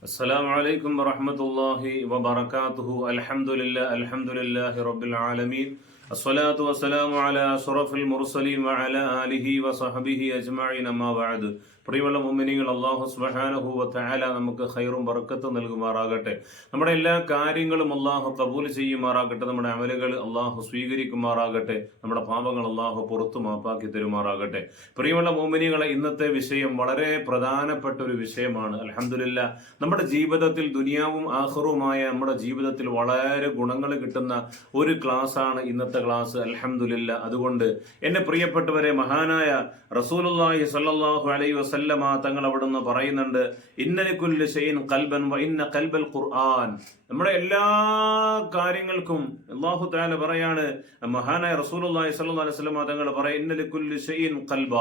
السلام عليكم ورحمة الله وبركاته الحمد لله الحمد لله رب العالمين الصلاة والسلام على أشرف المرسلين وعلى آله وصحبه أجمعين أما بعد പ്രിയമുള്ള മുമ്മിനികൾ അള്ളാഹു സ്മഹാനുഭൂവത്തായാല നമുക്ക് ഖൈറും ബർക്കത്തും നൽകുമാറാകട്ടെ. നമ്മുടെ എല്ലാ കാര്യങ്ങളും അള്ളാഹു കബൂൽ ചെയ്യുമാറാകട്ടെ. നമ്മുടെ അമലുകൾ അള്ളാഹു സ്വീകരിക്കുമാറാകട്ടെ. നമ്മുടെ പാപങ്ങൾ അള്ളാഹു പുറത്തു മാപ്പാക്കി തരുമാറാകട്ടെ. പ്രിയമുള്ള മോമിനികളെ ഇന്നത്തെ വിഷയം വളരെ പ്രധാനപ്പെട്ട ഒരു വിഷയമാണ്. അലഹമില്ല നമ്മുടെ ജീവിതത്തിൽ ദുനിയാവും ആഹ്റുമായ നമ്മുടെ ജീവിതത്തിൽ വളരെ ഗുണങ്ങൾ കിട്ടുന്ന ഒരു ക്ലാസ് ആണ് ഇന്നത്തെ ക്ലാസ്. അലഹമില്ല അതുകൊണ്ട് എന്റെ പ്രിയപ്പെട്ടവരെ മഹാനായ റസൂലുള്ളാഹി സ്വല്ലല്ലാഹു അലൈഹി വസല്ലമ തങ്ങൾ അവിടുന്ന് പറയുന്നുണ്ട് ഇന്നലിക്കുല്ല് ഷെയ്ൻ കൽബൻ ഇന്ന കൽബൽ ഖുർആൻ. നമ്മുടെ എല്ലാ കാര്യങ്ങൾക്കും അള്ളാഹു താല പറയാണ് മഹാനായ റസൂലുള്ളാഹി സല്ലു അലൈഹി വസല്ലമ തങ്ങൾ പറയും ഇന്നലിക്കുല്ല് ഷെയ്ൻ കൽബ.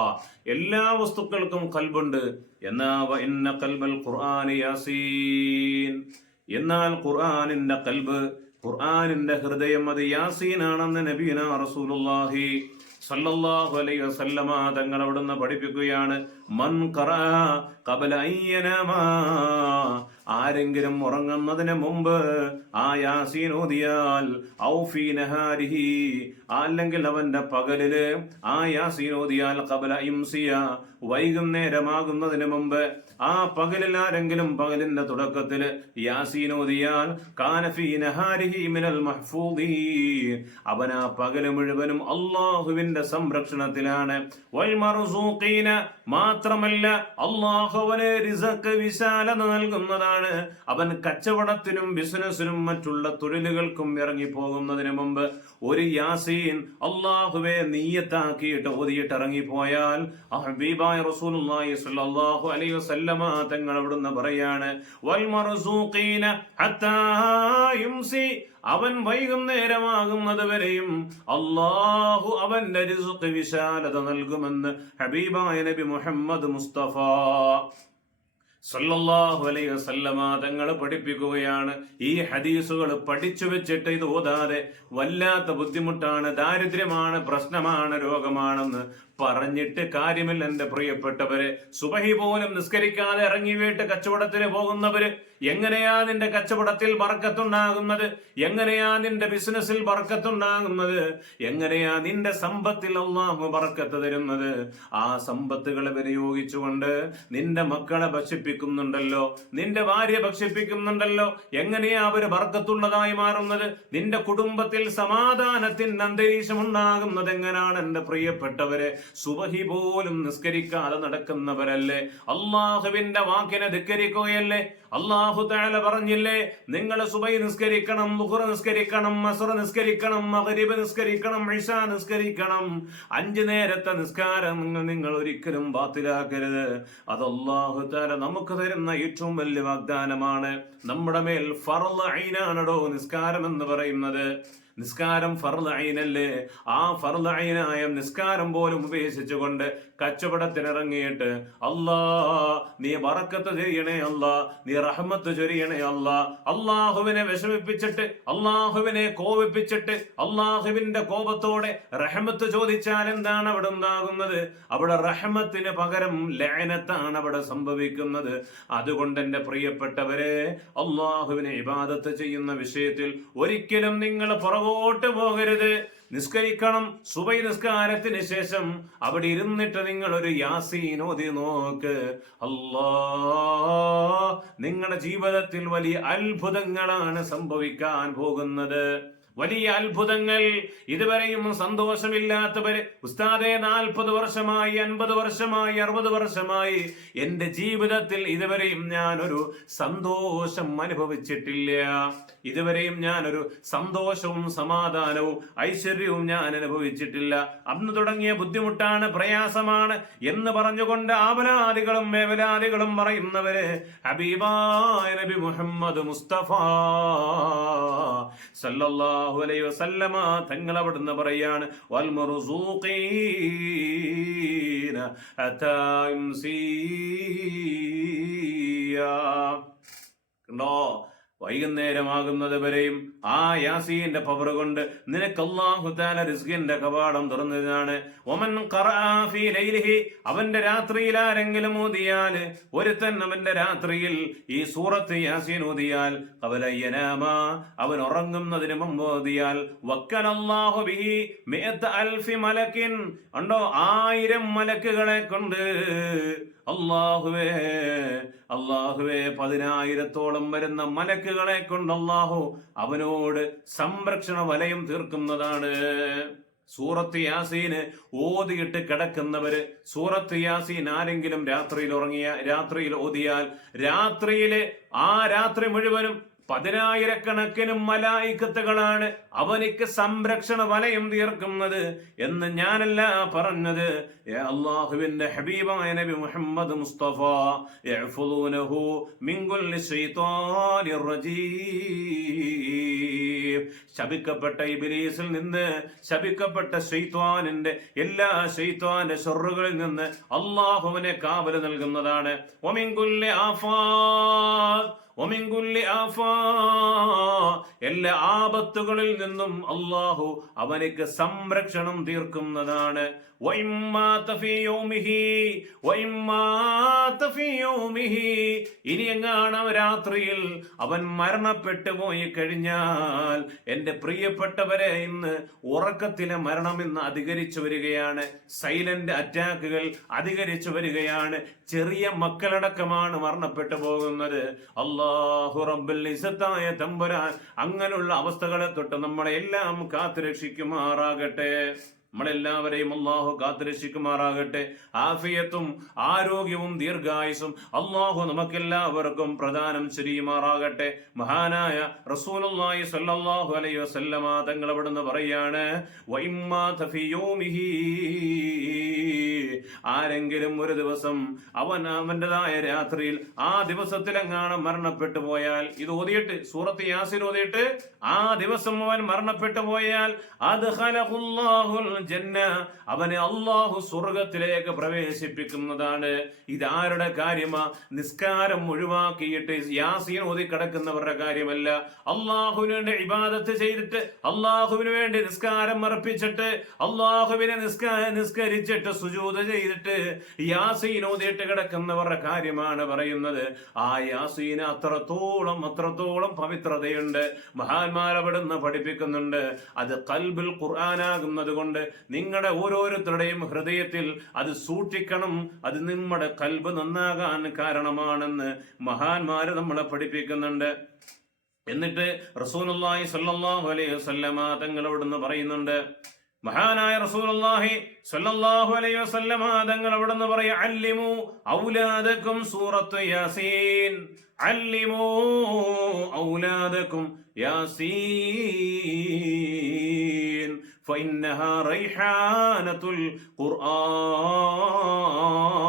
എല്ലാ വസ്തുക്കൾക്കും കൽബുണ്ട്. എന്നാ ഇന്ന കൽബൽ ഖുർആൻ യാസീൻ. എന്നാൽ ഖുർആനിന്റെ കൽബ് ഖുർആനിന്റെ ഹൃദയം അത് യാസീനാണെന്ന് നബീന റസൂലുള്ളാഹി സല്ലല്ലാഹു അലൈഹി വസല്ലമ തങ്ങൾ അവിടുന്ന് പഠിപ്പിക്കുകയാണ്. മൻ അയ്യനമാ ആരെങ്കിലും ഉറങ്ങുന്നതിന് മുമ്പ് ആ യാസീൻ ഓതിയാൽ ഔഫി നഹാരിഹി അല്ലെങ്കിൽ അവന്റെ പകലിൽ ആ യാസീൻ ഓതിയാൽ കബല ഇംസിയ വൈകുന്നേരമാകുന്നതിന് മുമ്പ് ആ പകലിൽ ആരെങ്കിലും പകലിന്റെ തുടക്കത്തിൽ അവൻ ആ പകൽ മുഴുവനും അള്ളാഹുവിന്റെ സംരക്ഷണത്തിലാണ്. മാത്രമല്ല അള്ളാഹുവിന് റിസക്ക് വിശാലത നൽകുന്നതാണ്. അവൻ കച്ചവടത്തിനും ബിസിനസ്സിനും മറ്റുള്ള തൊഴിലുകൾക്കും ഇറങ്ങി പോകുന്നതിന് മുമ്പ് ഒരു യാസീൻ അള്ളാഹുവെ നീയത്താക്കിയിട്ട് ഓതിയിട്ട് ഇറങ്ങിപ്പോയാൽ ആ ഹബീബായ റസൂലുള്ളാഹി സ്വല്ലല്ലാഹു അലൈഹി വസല്ലമ തങ്ങൾ അവിടുന്ന് പറയാണ് വൽ മർസൂഖീന ഹത്താ യുംസി. അവൻ വൈകുന്നേരമാകുന്നത് വരെയും അള്ളാഹു അവന്റെ റിസുഖ് വിശാലത നൽകുമെന്ന് ഹബീബായ നബി മുഹമ്മദ് മുസ്തഫ സല്ലല്ലാഹു അലൈഹി വസല്ലമ തങ്ങൾ പഠിപ്പിക്കുകയാണ്. ഈ ഹദീസുകൾ പഠിച്ചു വെച്ചിട്ട് ഇത് ഓതാതെ വല്ലാത്ത ബുദ്ധിമുട്ടാണ് ദാരിദ്ര്യമാണ് പ്രശ്നമാണ് രോഗമാണെന്ന് പറഞ്ഞിട്ട് കാര്യമില്ല എന്റെ പ്രിയപ്പെട്ടവരെ. സുബഹി പോലും നിസ്കരിക്കാതെ ഇറങ്ങി വീട്ട് കച്ചവടത്തിന് പോകുന്നവര് എങ്ങനെയാ നിന്റെ കച്ചവടത്തിൽ ബർക്കത്തുണ്ടാകുന്നത് എങ്ങനെയാ നിന്റെ ബിസിനസ്സിൽ ബർക്കത്തുണ്ടാകുന്നത് എങ്ങനെയാ നിന്റെ സമ്പത്തിൽ അള്ളാഹു ബർക്കത്ത് തരുന്നത്? ആ സമ്പത്തുകളെ വിനിയോഗിച്ചുകൊണ്ട് നിന്റെ മക്കളെ ഭക്ഷിപ്പിക്കുന്നുണ്ടല്ലോ? നിന്റെ ഭാര്യ ഭക്ഷിപ്പിക്കുന്നുണ്ടല്ലോ? എങ്ങനെയാ അവർ ബർക്കത്തുള്ളതായി മാറുന്നത്? നിന്റെ കുടുംബത്തിൽ സമാധാനത്തിന്റെ അന്തരീക്ഷം ഉണ്ടാകുന്നത് എങ്ങനെയാണ് എന്റെ പ്രിയപ്പെട്ടവരെ? സുബഹി പോലും നിസ്കരിക്കാതെ നടക്കുന്നവരല്ലേ? അള്ളാഹുവിന്റെ വാക്കിനെ ധിക്കരിക്കുകയല്ലേ? അള്ളാഹു താല പറഞ്ഞില്ലേ നിങ്ങൾ സുബൈ നിസ്കരിക്കണം ലുഹുറ നിസ്കരിക്കണം മസുറ നിസ്കരിക്കണം മകരിബ് നിസ്കരിക്കണം ഇഷ നിസ്കരിക്കണം. അഞ്ചു നേരത്തെ നിസ്കാരം നിങ്ങൾ നിങ്ങൾ ഒരിക്കലും ബാത്തിലാക്കരുത്. അത് അള്ളാഹു താല നമുക്ക് തരുന്ന ഏറ്റവും വലിയ വാഗ്ദാനമാണ്. നമ്മുടെ മേൽ ഫറൽ ഐനാണടോ നിസ്കാരം എന്ന് പറയുന്നത്. നിസ്കാരം ഫർലൈനല്ലേ ആ ഫർലൈനായ നിസ്കാരം പോലും ഉപേക്ഷിച്ചുകൊണ്ട് കച്ചവടത്തിനിറങ്ങിയിട്ട് അല്ലാ നീ വറക്കത്ത് ചെയ്യണേ അല്ലാ നീ റഹ്മത്ത് ചൊരിയണേ അല്ലാ അള്ളാഹുവിനെ വിഷമിപ്പിച്ചിട്ട് അള്ളാഹുവിനെ കോപിപ്പിച്ചിട്ട് അള്ളാഹുവിന്റെ കോപത്തോടെ റഹ്മത്ത് ചോദിച്ചാൽ എന്താണ് അവിടെ ഉണ്ടാകുന്നത്? അവിടെ റഹ്മത്തിന് പകരം ലയനത്താണ് അവിടെ സംഭവിക്കുന്നത്. അതുകൊണ്ട് എന്റെ പ്രിയപ്പെട്ടവരെ അള്ളാഹുവിനെ ഇബാദത്ത് ചെയ്യുന്ന വിഷയത്തിൽ ഒരിക്കലും നിങ്ങൾ പുറകോട്ട് പോകരുത്. നിസ്കരിക്കണം സുബൈ നിസ്കാരത്തിന് ശേഷം അവിടെ ഇരുന്നിട്ട് നിങ്ങൾ ഒരു യാസീൻ ഓതി നോക്ക്. അല്ലാ നിങ്ങളുടെ ജീവിതത്തിൽ വലിയ അത്ഭുതങ്ങളാണ് സംഭവിക്കാൻ പോകുന്നത്. വലിയ അത്ഭുതങ്ങൾ. ഇതുവരെയും സന്തോഷമില്ലാത്തവര് ഉസ്താദെ നാൽപ്പത് വർഷമായി അൻപത് വർഷമായി അറുപത് വർഷമായി. എന്റെ ജീവിതത്തിൽ ഇതുവരെയും ഞാനൊരു സന്തോഷം അനുഭവിച്ചിട്ടില്ല. ഇതുവരെയും ഞാനൊരു സന്തോഷവും സമാധാനവും ഐശ്വര്യവും ഞാൻ അനുഭവിച്ചിട്ടില്ല. അന്ന് തുടങ്ങിയ ബുദ്ധിമുട്ടാണ് പ്രയാസമാണ് എന്ന് പറഞ്ഞുകൊണ്ട് ആവലാദികളും മേവലാദികളും പറയുന്നവര് ഹബീബായ നബി മുഹമ്മദ് മുസ്തഫ സല്ലല്ലാഹു അലൈഹി വസല്ലമ തങ്ങൾ അവിടുന്ന് പറയാണ് വൽ വൈകുന്നേരമാകുന്നത് വരെയും ആ യാസീന്റെ പവർ കൊണ്ട് നിനക്ക് അള്ളാഹുദാല റിസ്കിന്റെ കവാടം തുറന്നതാണ് ഒമൻ അവന്റെ രാത്രിയിൽ ആരെങ്കിലും ഊതിയാൽ ഒരുത്തൻ അവന്റെ രാത്രിയിൽ ഈ സൂറത്ത് യാസീൻ ഊതിയാൽ അവലയ്യനാമ അവൻ ഉറങ്ങുന്നതിന് മുമ്പ് വക്കൽ വക്കലല്ലാഹു ബിഹി അൽഫി മലക്കിൻ. ഉണ്ടോ ആയിരം മലക്കുകളെ കൊണ്ട് അള്ളാഹുവേ അള്ളാഹുവേ പതിനായിരത്തോളം വരുന്ന മലക്കുകളെ കൊണ്ട് അള്ളാഹു അവനോട് സംരക്ഷണ വലയം തീർക്കുന്നതാണ്. സൂറത്ത് യാസീന് ഓതിയിട്ട് കിടക്കുന്നവര് സൂറത്ത് യാസീൻ ആരെങ്കിലും രാത്രിയിൽ ഉറങ്ങിയ രാത്രിയിൽ ഓതിയാൽ രാത്രിയിലെ ആ രാത്രി മുഴുവനും പതിനായിരക്കണക്കിന് മലായിക്കത്തുകളാണ് അവനിക്ക് സംരക്ഷണ വലയം തീർക്കുന്നത് എന്ന് ഞാനല്ല പറഞ്ഞത്. അള്ളാഹുവിന്റെ ഹബീബായ നബി മുഹമ്മദ് മുസ്തഫ ശപിക്കപ്പെട്ട ഇബിലീസിൽ നിന്ന് ശപിക്കപ്പെട്ട ഷെയ്ത്വാനിന്റെ എല്ലാ ഷെയ്ത്വാന്റെ ഷെറുകളിൽ നിന്ന് അള്ളാഹുവിനെ കാവൽ നൽകുന്നതാണ്. ഒമിങ്കുല്ലെ ആഫാദ് ഒമിങ്കുല്ലി ആഫാ എല്ലാ ആപത്തുകളിൽ നിന്നും അള്ളാഹു അവനക്ക് സംരക്ഷണം തീർക്കുന്നതാണ്. ഇനി എങ്ങാണ് രാത്രിയിൽ അവൻ മരണപ്പെട്ടു പോയി കഴിഞ്ഞാൽ എന്റെ പ്രിയപ്പെട്ടവരെ ഇന്ന് ഉറക്കത്തിലെ മരണം ഇന്ന് അധികരിച്ചു വരികയാണ്. സൈലന്റ് അറ്റാക്കുകൾ അധികരിച്ചു വരികയാണ്. ചെറിയ മക്കളടക്കമാണ് മരണപ്പെട്ടു പോകുന്നത്. അള്ളാഹു റബ്ബുൽ തമ്പുരാൻ തമ്പുരാൻ അങ്ങനെയുള്ള അവസ്ഥകളെ തൊട്ട് നമ്മളെ എല്ലാം കാത്തുരക്ഷിക്കുമാറാകട്ടെ. നമ്മളെല്ലാവരെയും അള്ളാഹു കാത്തുരക്ഷിക്കുമാറാകട്ടെ. ആഫിയത്തും ആരോഗ്യവും ദീർഘായുസും അള്ളാഹു നമുക്കെല്ലാവർക്കും പ്രദാനം ചെയ്യുമാറാകട്ടെ. മഹാനായ റസൂലുള്ളാഹി സ്വല്ലല്ലാഹു അലൈഹി വസല്ലമ തങ്ങൾ അവിടുന്ന് പറയാണ് ആരെങ്കിലും ഒരു ദിവസം അവൻ അവന്റെതായ രാത്രിയിൽ ആ ദിവസത്തിലെങ്ങാണ് മരണപ്പെട്ടു പോയാൽ ഇത് ഓതിയിട്ട് സൂറത്ത് യാസിൽ ഓതിയിട്ട് ആ ദിവസം അവൻ മരണപ്പെട്ടു പോയാൽ അത് ജന്ന അവനെ അള്ളാഹു സ്വർഗത്തിലേക്ക് പ്രവേശിപ്പിക്കുന്നതാണ്. ഇതാരുടെ കാര്യമാ? നിസ്കാരം ഒഴിവാക്കിയിട്ട് യാസീൻ ഓതി കിടക്കുന്നവരുടെ കാര്യമല്ല. അള്ളാഹുവിന് വേണ്ടി ഇബാദത്ത് ചെയ്തിട്ട് അള്ളാഹുവിന് വേണ്ടി നിസ്കാരം അർപ്പിച്ചിട്ട് അള്ളാഹുവിനെ നിസ്കാ നിസ്കരിച്ചിട്ട് സുജൂത ചെയ്തിട്ട് യാസീൻ ഓതിയിട്ട് കിടക്കുന്നവരുടെ കാര്യമാണ് പറയുന്നത്. ആ യാസീന് അത്രത്തോളം അത്രത്തോളം പവിത്രതയുണ്ട്. മഹാന്മാരവിടുന്ന് പഠിപ്പിക്കുന്നുണ്ട്. അത് കൽബിൽ ഖുർആനാകുന്നത് കൊണ്ട് നിങ്ങളുടെ ഓരോരുത്തരുടെയും ഹൃദയത്തിൽ അത് സൂക്ഷിക്കണം. അത് നമ്മുടെ കൽബ് നന്നാകാൻ കാരണമാണെന്ന് മഹാന്മാര് നമ്മളെ പഠിപ്പിക്കുന്നുണ്ട്. എന്നിട്ട് റസൂലുള്ളാഹി സ്വല്ലല്ലാഹു അലൈഹി വസല്ലമ തങ്ങൾ അവിടുന്ന് പറയുന്നുണ്ട്. മഹാനായ റസൂലുള്ളാഹി സ്വല്ലല്ലാഹു അലൈഹി വസല്ലമ തങ്ങൾ അവിടുന്ന് പറയും അല്ലിമു സൂറത്ത് യാസീൻ. അല്ലിമു ഔലാദക്കും യാസീൻ. فإنها ريحانة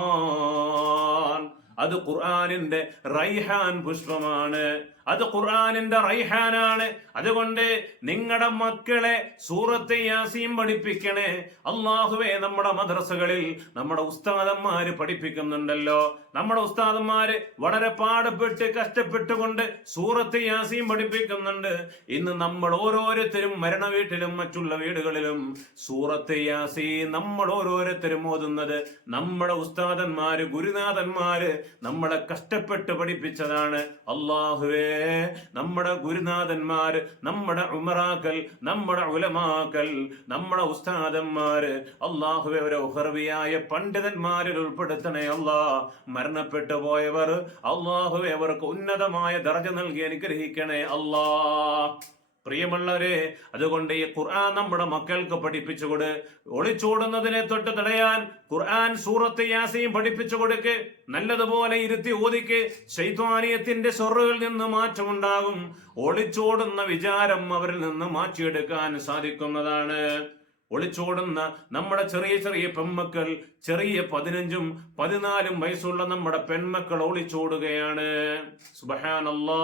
القرآن അത് ഖുർആനിന്റെ റൈഹാൻ പുഷ്പമാണ് അത് ഖുർആാനിന്റെ റൈഹാനാണ്. അതുകൊണ്ട് നിങ്ങളുടെ മക്കളെ സൂറത്തെ യാസീം പഠിപ്പിക്കണേ. അള്ളാഹുവെ നമ്മുടെ മദ്രസകളിൽ നമ്മുടെ ഉസ്താദന്മാര് പഠിപ്പിക്കുന്നുണ്ടല്ലോ. നമ്മുടെ ഉസ്താദന്മാര് വളരെ പാടുപെട്ട് കഷ്ടപ്പെട്ടുകൊണ്ട് സൂറത്ത് യാസീം പഠിപ്പിക്കുന്നുണ്ട്. ഇന്ന് നമ്മൾ ഓരോരുത്തരും മരണ വീട്ടിലും മറ്റുള്ള വീടുകളിലും സൂറത്ത് യാസീ നമ്മൾ ഓരോരുത്തരും ഓതുന്നത് നമ്മുടെ ഉസ്താദന്മാര് ഗുരുനാഥന്മാര് നമ്മളെ കഷ്ടപ്പെട്ട് പഠിപ്പിച്ചതാണ്. അള്ളാഹുവേ നമ്മുടെ ഗുരുനാഥന്മാര് നമ്മുടെ ഉമറാക്കൽ നമ്മുടെ ഉലമാക്കൽ നമ്മുടെ ഉസ്താദന്മാര്. അള്ളാഹുവെ ഒരു ഉഹർവിയായ പണ്ഡിതന്മാരിൽ ഉൾപ്പെടുത്തണേ അല്ലാ. മരണപ്പെട്ടു പോയവർ അള്ളാഹുവെ അവർക്ക് ഉന്നതമായ ദർജ നൽകി അനുഗ്രഹിക്കണേ അല്ലാ. പ്രിയമുള്ളവരെ അതുകൊണ്ട് ഈ ഖുർആൻ നമ്മുടെ മക്കൾക്ക് പഠിപ്പിച്ചു കൊടു ഒളിച്ചോടുന്നതിനെ തൊട്ട് തടയാൻ ഖുർആൻ സൂറത്ത് യാസീം പഠിപ്പിച്ചു കൊടുക്ക് നല്ലതുപോലെ ഇരുത്തി ഓതിക്ക് ശൈത്വാനിയത്തിന്റെ സൊറുകളിൽ നിന്ന് മാറ്റമുണ്ടാകും. ഒളിച്ചോടുന്ന വിചാരം അവരിൽ നിന്ന് മാറ്റിയെടുക്കാൻ സാധിക്കുന്നതാണ്. ഒളിച്ചോടുന്ന നമ്മുടെ ചെറിയ ചെറിയ പെൺമക്കൾ ചെറിയ പതിനഞ്ചും പതിനാലും വയസ്സുള്ള നമ്മുടെ പെൺമക്കൾ ഒളിച്ചോടുകയാണ്. സുബഹാനല്ലാ.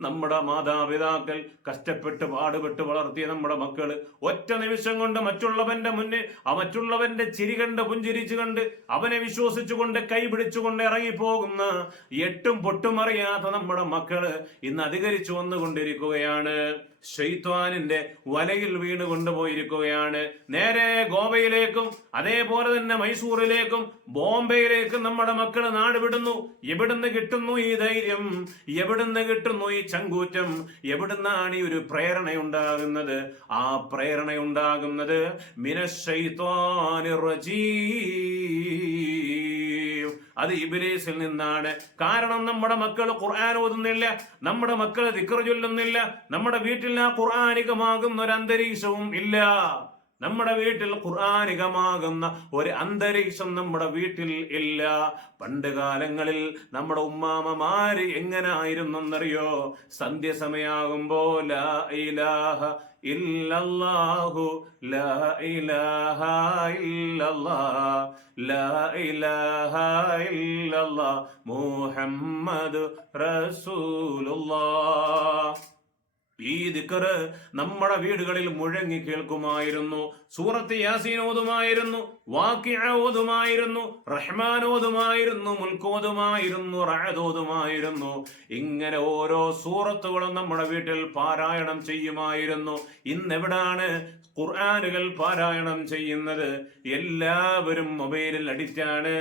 നമ്മുടെ മാതാപിതാക്കൾ കഷ്ടപ്പെട്ട് പാടുപെട്ട് വളർത്തിയ നമ്മുടെ മക്കൾ ഒറ്റ നിമിഷം കൊണ്ട് മറ്റുള്ളവന്റെ മുന്നിൽ മറ്റുള്ളവന്റെ ചിരി കണ്ട് പുഞ്ചിരിച്ചു കണ്ട് അവനെ വിശ്വസിച്ചുകൊണ്ട് കൈ പിടിച്ചുകൊണ്ട് ഇറങ്ങിപ്പോകുന്ന എട്ടും പൊട്ടും അറിയാത്ത നമ്മുടെ മക്കൾ ഇന്ന് അധികരിച്ചു വന്നുകൊണ്ടിരിക്കുകയാണ്. ഷെയ്ത്വാനിന്റെ വലയിൽ വീണ് കൊണ്ടുപോയിരിക്കുകയാണ്. നേരെ ഗോവയിലേക്കും അതേപോലെ തന്നെ മൈസൂറിലേക്കും ബോംബെയിലേക്കും നമ്മുടെ മക്കൾ നാട് വിടുന്നു. എവിടുന്ന് കിട്ടുന്നു ഈ ധൈര്യം? എവിടുന്ന് കിട്ടുന്നു ഈ ചങ്കൂറ്റം? എവിടുന്നാണ് ഈ ഒരു പ്രേരണ ഉണ്ടാകുന്നത് ആ പ്രേരണ ഉണ്ടാകുന്നത് റജീം. അത് ഇബിലീസിൽ നിന്നാണ്. കാരണം നമ്മുടെ മക്കൾ ഖുർആൻ ഓതുന്നില്ല നമ്മുടെ മക്കൾ ദിക്ർ ചൊല്ലുന്നില്ല നമ്മുടെ വീട്ടിൽ ആ ഖുർആാനികമാകുന്ന ഒരു അന്തരീക്ഷവും ഇല്ല. നമ്മുടെ വീട്ടിൽ ഖുർആാനികമാകുന്ന ഒരു അന്തരീക്ഷം നമ്മുടെ വീട്ടിൽ ഇല്ല. പണ്ട് കാലങ്ങളിൽ നമ്മുടെ ഉമ്മാമമാര് എങ്ങനായിരുന്നെന്നറിയോ? സന്ധ്യ ഇലാഹ ഇല്ലല്ലാഹു ലാ ഇലാഹ ഇല്ലല്ലാഹ് ലാ ഇലാഹ ഇല്ലല്ലാഹ് മുഹമ്മദ് റസൂലുള്ള ഈ ദിക്കറ് നമ്മുടെ വീടുകളിൽ മുഴങ്ങി കേൾക്കുമായിരുന്നു. സൂറത്ത് യാസീൻ ഓതുമായിരുന്നു വാക്കിഅ ഓതുമായിരുന്നു റഹ്മാൻ ഓതുമായിരുന്നു മുൽക്കോതുമായിരുന്നു റഹദോതുമായിരുന്നു ഇങ്ങനെ ഓരോ സൂറത്തുകളും നമ്മുടെ വീട്ടിൽ പാരായണം ചെയ്യുമായിരുന്നു. ഇന്നെവിടാണ് ഖുർആാനുകൾ പാരായണം ചെയ്യുന്നത്? എല്ലാവരും മൊബൈലിൽ അഡിക്റ്റാണ്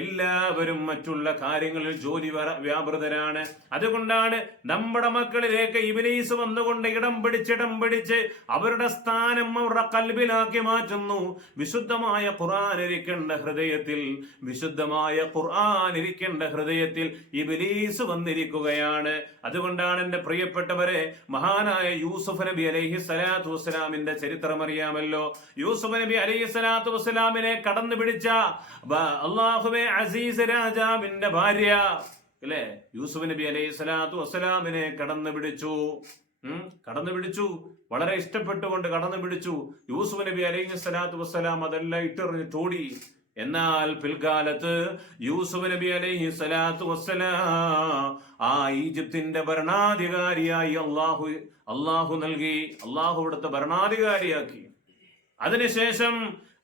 എല്ലാവരും മറ്റുള്ള കാര്യങ്ങളിൽ ജോലി വ്യാപൃതരാണ്. അതുകൊണ്ടാണ് നമ്മുടെ മക്കളിലേക്ക് ഇബിലീസ് വന്നുകൊണ്ട് ഇടം പിടിച്ച് ഇടം പിടിച്ച് അവരുടെ സ്ഥാനം അവരുടെ കൽബിലാക്കി മാറ്റുന്നു വിശുദ്ധമായ ഖുർആൻ ഇരിക്കേണ്ട ഹൃദയത്തിൽ വിശുദ്ധമായ ഖുർആൻ ഇരിക്കേണ്ട ഹൃദയത്തിൽ ഇബിലീസ് വന്നിരിക്കുകയാണ്. അതുകൊണ്ടാണ് എന്റെ പ്രിയപ്പെട്ടവരെ മഹാനായ യൂസുഫ് നബി അലൈഹി സ്വലാത്തു വസ്സലാമിന്റെ ചരിത്രം അറിയാമല്ലോ. യൂസുഫ് നബി അലൈഹി സ്വലാത്തു വസ്സലാമിനെ കടന്നു പിടിച്ച അസീസ് രാജാവിന്റെ ഭാര്യ അല്ലേ? യൂസുഫ് നബി അലൈഹി സ്വലാത്തു വസ്സലാമിനെ കടന്നു പിടിച്ചു. കടന്നു പിടിച്ചു. വളരെ ഇഷ്ടപ്പെട്ടുകൊണ്ട് കടന്നു പിടിച്ചു. യൂസുഫ് നബി അലൈഹി സ്വലാത്തു വസ്സലാം അതെല്ലാം ഇട്ടെറിഞ്ഞ് തോടി. എന്നാൽ പിൽക്കാലത്ത് യൂസുഫ് നബി അലൈഹി സ്വലാത്തു ആ ഈജിപ്തിന്റെ ഭരണാധികാരിയായി അള്ളാഹു അള്ളാഹു നൽകി അള്ളാഹു ഇവിടുത്തെ ഭരണാധികാരിയാക്കി. അതിനുശേഷം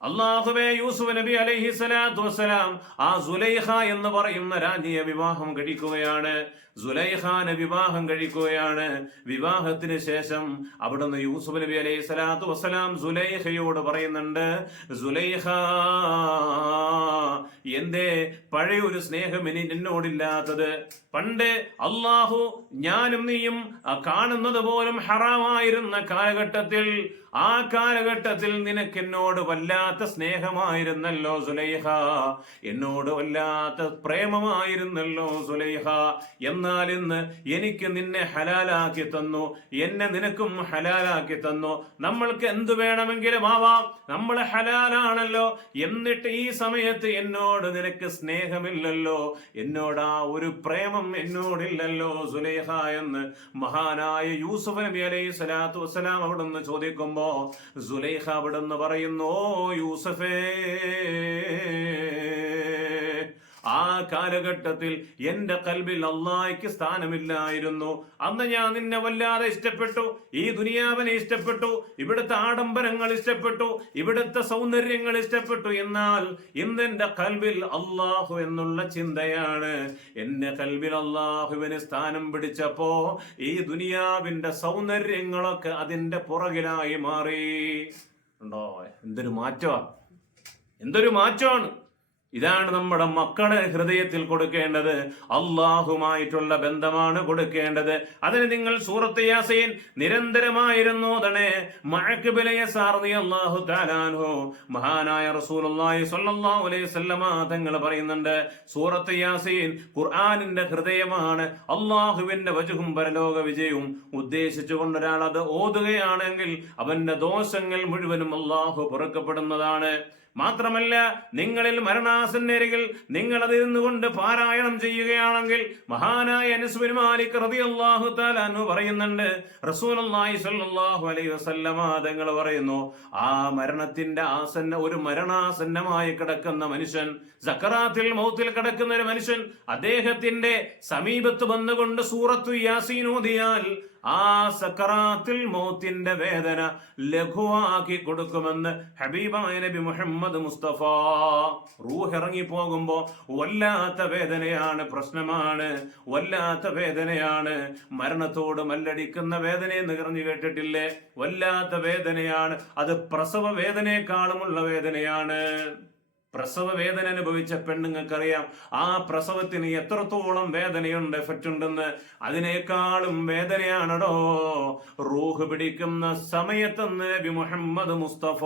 അള്ളാഹുബെ യൂസുഫ് നബി അലൈഹി സ്വലാത്തു വസ്സലാം ആ സുലൈഹ എന്ന് പറയുന്ന രാജ്ഞിയെ വിവാഹം കഴിക്കുകയാണ്. സുലൈഖാനെ വിവാഹം കഴിക്കുകയാണ്. വിവാഹത്തിന് ശേഷം അവിടുന്ന് യൂസുഫ് നബി അലൈഹി സ്വലാത്തു വസ്സലാം സുലൈഖയോട് പറയുന്നുണ്ട് സുലൈഖ എന്തേ പഴയ ഒരു സ്നേഹം ഇനി എന്നോടില്ലാത്തത് പണ്ട് അള്ളാഹു ഞാനും നീയും കാണുന്നത് പോലും ഹറാമായിരുന്ന കാലഘട്ടത്തിൽ ആ കാലഘട്ടത്തിൽ നിനക്ക് എന്നോട് വല്ലാത്ത സ്നേഹമായിരുന്നല്ലോ സുലൈഹ എന്നോട് വല്ലാത്ത പ്രേമമായിരുന്നല്ലോ സുലൈഹ എന്നാൽ ഇന്ന് എനിക്ക് നിന്നെ ഹലാലാക്കി തന്നു. എന്നെ നിനക്കും ഹലാലാക്കി തന്നു. നമ്മൾക്ക് എന്തു വേണമെങ്കിലും ആവാം. നമ്മൾ ഹലാലാണല്ലോ. എന്നിട്ട് ഈ സമയത്ത് എന്നോട് നിനക്ക് സ്നേഹമില്ലല്ലോ. എന്നോടാ ഒരു പ്രേമം എന്നോടില്ലല്ലോ സുലേഹ എന്ന് മഹാനായ യൂസുഫ് നബി അലൈഹി സ്വലാത്തു വസ്സലാം അവിടുന്ന് ചോദിക്കുമ്പോ സുലേഹ അവിടുന്ന് പറയുന്നു ഓ യൂസഫേ കാലഘട്ടത്തിൽ എന്റെ കൽബിൽ അള്ളാഹിക്ക് സ്ഥാനമില്ലായിരുന്നു. അന്ന് ഞാൻ നിന്നെ വല്ലാതെ ഇഷ്ടപ്പെട്ടു. ഈ ദുനിയാവിനെ ഇഷ്ടപ്പെട്ടു. ഇവിടുത്തെ ആഡംബരങ്ങൾ ഇഷ്ടപ്പെട്ടു. ഇവിടുത്തെ സൗന്ദര്യങ്ങൾ ഇഷ്ടപ്പെട്ടു. എന്നാൽ ഇന്ന് എന്റെ കൽബിൽ അള്ളാഹു എന്നുള്ള ചിന്തയാണ്. എന്റെ കൽബിൽ അള്ളാഹുവിന് സ്ഥാനം പിടിച്ചപ്പോ ഈ ദുനിയാവിന്റെ സൗന്ദര്യങ്ങളൊക്കെ അതിന്റെ പുറകിലായി മാറി. ഉണ്ടോ? എന്തൊരു മാറ്റമാണ് എന്തൊരു മാറ്റമാണ്. ഇതാണ് നമ്മുടെ മക്കളെ ഹൃദയത്തിൽ കൊടുക്കേണ്ടത്. അള്ളാഹുമായിട്ടുള്ള ബന്ധമാണ് കൊടുക്കേണ്ടത്. അതിന് നിങ്ങൾ സൂറത്ത് യാസീൻ നിരന്തരമായിരുന്നു തന്നെ അള്ളാഹു താലാൻഹു മഹാനായ അലൈഹി വസല്ലമ തങ്ങൾ പറയുന്നുണ്ട് സൂറത്ത് യാസീൻ ഖുർആാനിന്റെ ഹൃദയമാണ്. അള്ളാഹുവിന്റെ വജുഹും പരലോക വിജയവും. ഉദ്ദേശിച്ചുകൊണ്ട് ഒരാൾ അത് ഓതുകയാണെങ്കിൽ അവന്റെ ദോഷങ്ങൾ മുഴുവനും അള്ളാഹു പൊറുക്കപ്പെടുന്നതാണ്. മാത്രമല്ല നിങ്ങളിൽ മരണാസന്നരികിൽ നിങ്ങൾ അതിരുന്നു കൊണ്ട് പാരായണം ചെയ്യുകയാണെങ്കിൽ മഹാനായ അനസ്ബിൻ മാലിക് റളിയല്ലാഹു അള്ളാഹു അൻഹു പറയുന്നുണ്ട് സ്വല്ലല്ലാഹു അലൈഹി വസല്ലമ തങ്ങൾ പറയുന്നു ആ മരണത്തിന്റെ ആസന്ന ഒരു മരണാസന്നമായി കിടക്കുന്ന മനുഷ്യൻ സക്കറാത്തിൽ മൗത്തിൽ കിടക്കുന്ന ഒരു മനുഷ്യൻ അദ്ദേഹത്തിന്റെ സമീപത്ത് വന്നുകൊണ്ട് സൂറത്തു യാസീനോദിയാൽ ആ സക്കറാത്തിൽ മൗത്തിന്റെ വേദന ലഘുവാക്കി കൊടുക്കുമെന്ന് ഹബീബായ നബി മുഹമ്മദ് മുസ്തഫ. റൂഹ് ഇറങ്ങി പോകുമ്പോ വല്ലാത്ത വേദനയാണ് പ്രശ്നമാണ് വല്ലാത്ത വേദനയാണ്. മരണത്തോട് മല്ലടിക്കുന്ന വേദനയെന്ന് പറഞ്ഞു കേട്ടിട്ടില്ലേ? വല്ലാത്ത വേദനയാണ്. അത് പ്രസവ വേദനയെക്കാളുമുള്ള വേദനയാണ്. പ്രസവ വേദന അനുഭവിച്ച പെണ്ണുങ്ങൾക്കറിയാം. ആ പ്രസവത്തിന് എത്രത്തോളം വേദനയുണ്ട് എഫക്റ്റ് ഉണ്ടെന്ന് അതിനേക്കാളും വേദനയാണടോ. റൂഹ് പിടിക്കുന്ന സമയത്തെന്ന് നബി മുഹമ്മദ് മുസ്തഫ.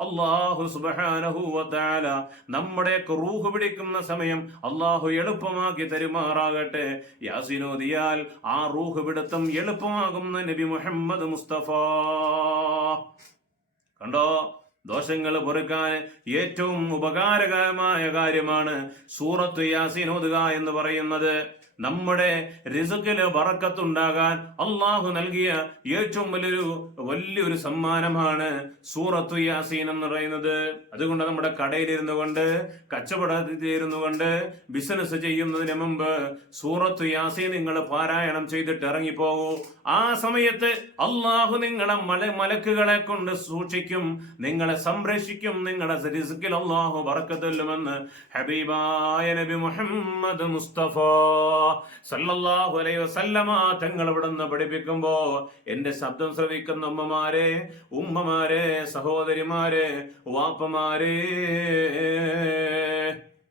അള്ളാഹു സുബാനഹുല നമ്മുടെ റൂഹ് പിടിക്കുന്ന സമയം അള്ളാഹു എളുപ്പമാക്കി തരുമാറാകട്ടെ. യാസിനോദിയാൽ ആ റൂഹ് പിടുത്തം എളുപ്പമാകുന്ന നബി മുഹമ്മദ് മുസ്തഫ. കണ്ടോ? ദോഷങ്ങൾ പൊറുക്കാൻ ഏറ്റവും ഉപകാരകരമായ കാര്യമാണ് സൂറത്ത് യാസീൻ ഓതുക എന്ന് പറയുന്നത്. നമ്മുടെ റിസുക്കിൽ വറക്കത്തുണ്ടാകാൻ അള്ളാഹു നൽകിയ ഏറ്റവും വലിയൊരു വലിയൊരു സമ്മാനമാണ് സൂറത്തു യാസീൻ എന്ന് പറയുന്നത്. അതുകൊണ്ട് നമ്മുടെ കടയിലിരുന്നു കൊണ്ട് കച്ചവടത്തിലിരുന്നു കൊണ്ട് ബിസിനസ് ചെയ്യുന്നതിന് മുമ്പ് സൂറത്തു യാസീൻ നിങ്ങൾ പാരായണം ചെയ്തിട്ട് ഇറങ്ങിപ്പോകൂ. ആ സമയത്ത് അള്ളാഹു നിങ്ങളെ മല മലക്കുകളെ കൊണ്ട് സൂക്ഷിക്കും നിങ്ങളെ സംരക്ഷിക്കും നിങ്ങളുടെ റിസ്കിൽ അള്ളാഹു ബറക്കത്തുല്ലുമെന്ന് ഹബീബായ നബി മുഹമ്മദ് മുസ്തഫ സല്ലല്ലാഹു അലൈഹി വസല്ലമ തങ്ങൾ ഇവിടുന്ന് പഠിപ്പിക്കുമ്പോ എന്റെ ശബ്ദം ശ്രവിക്കുന്ന ഉമ്മമാരെ ഉമ്മമാരെ സഹോദരിമാരെ വാപ്പമാരെ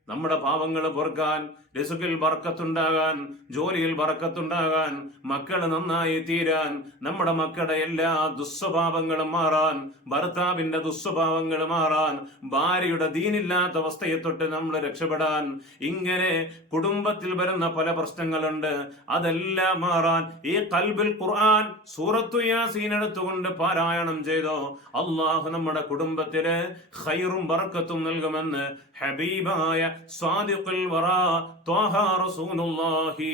നമ്മുടെ പാവങ്ങൾ പൊറുക്കാൻ രസുക്കിൽ വറക്കത്തുണ്ടാകാൻ ജോലിയിൽ വറക്കത്തുണ്ടാകാൻ മക്കൾ നന്നായി തീരാൻ നമ്മുടെ മക്കളുടെ എല്ലാ ദുസ്വഭാവങ്ങളും മാറാൻ ഭർത്താവിന്റെ ദുസ്വഭാവങ്ങൾ മാറാൻ ഭാര്യയുടെ ദീനില്ലാത്ത അവസ്ഥയെ തൊട്ട് നമ്മൾ രക്ഷപ്പെടാൻ ഇങ്ങനെ കുടുംബത്തിൽ വരുന്ന പല പ്രശ്നങ്ങളുണ്ട്. അതെല്ലാം മാറാൻ ഈ കൽബിൽ ഖുർആൻ സൂറത്തു യാസീൻ എടുത്തുകൊണ്ട് പാരായണം ചെയ്തോ? അള്ളാഹു നമ്മുടെ കുടുംബത്തിന് ഹൈറും വറക്കത്തും നൽകുമെന്ന് ഹബീബായ സ്വാദിഖുൽ വറ ത്വാഹ റസൂലുള്ളാഹി.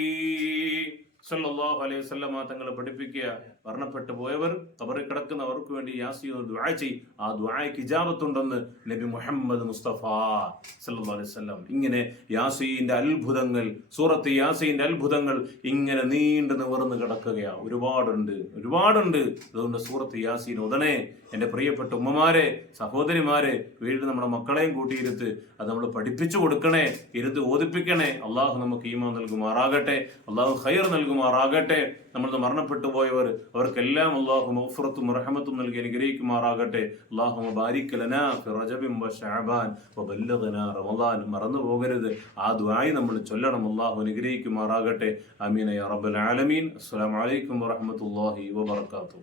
സല്ലല്ലാഹു അലൈഹി വസല്ലമ തങ്ങളെ പഠിപ്പിക്കുക. മരണപ്പെട്ടു പോയവർ കബറിൽ കിടക്കുന്നവർക്ക് വേണ്ടി യാസിയോ ദുആ ചെയ് ആ ദുആയ്ക്ക് ഇജാബത്തുണ്ടെന്ന് നബി മുഹമ്മദ് മുസ്തഫ സല്ലല്ലാഹു അലൈഹി വസല്ലം. ഇങ്ങനെ യാസീന്റെ അത്ഭുതങ്ങൾ സൂറത്ത് യാസീന്റെ അത്ഭുതങ്ങൾ ഇങ്ങനെ നീണ്ടു നിവർന്ന് കിടക്കുകയാ. ഒരുപാടുണ്ട് ഒരുപാടുണ്ട്. അതുകൊണ്ട് സൂറത്ത് യാസീൻ ഉടനെ എന്റെ പ്രിയപ്പെട്ട ഉമ്മമാരെ സഹോദരിമാരെ വീട്ടിൽ നമ്മുടെ മക്കളെയും കൂട്ടിയിരുത്ത് അത് നമ്മൾ പഠിപ്പിച്ചു കൊടുക്കണേ ഇരുത്ത് ഓതിപ്പിക്കണേ. അള്ളാഹു നമുക്ക് ഈമ നൽകുമാറാകട്ടെ അള്ളാഹു ഖൈർ നൽകുമാറാകട്ടെ. നമ്മൾ മരണപ്പെട്ടു പോയവർ അവർക്കെല്ലാം അള്ളാഹു മൗഫറത്തും റഹമത്തും നൽകി അനുഗ്രഹിക്കുമാറാകട്ടെ. അള്ളാഹു മറന്നു പോകരുത്. ആ ദുആയി നമ്മൾ ചൊല്ലണം. അള്ളാഹു അനുഗ്രഹിക്കുമാറാകട്ടെ. അമീന യാ റബ്ബൽ ആലമീൻ. അസ്സലാമു അലൈക്കും വറഹ്മത്തുള്ളാഹി വബറകാതുഹു.